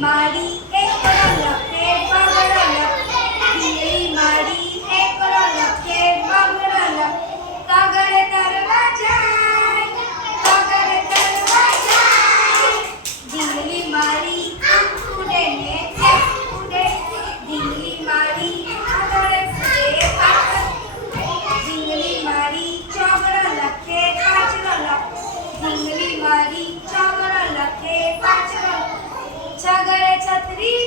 મારી એકડો લખે બગડો લખ ઢીંગલી મારી એકડો લખે બગડો લખ કાગળ તરવા જાય ઢીંગલી મારી આમ ઉડે ને તેમ ઉડે ઢીંગલી મારી આગળ ઉડે પાછળ ઢીંગલી મારી ચોગડો લખે પાછળો લખ ઢીંગલી મારી ચોગડો લખે પાછળો છગડે છત્રી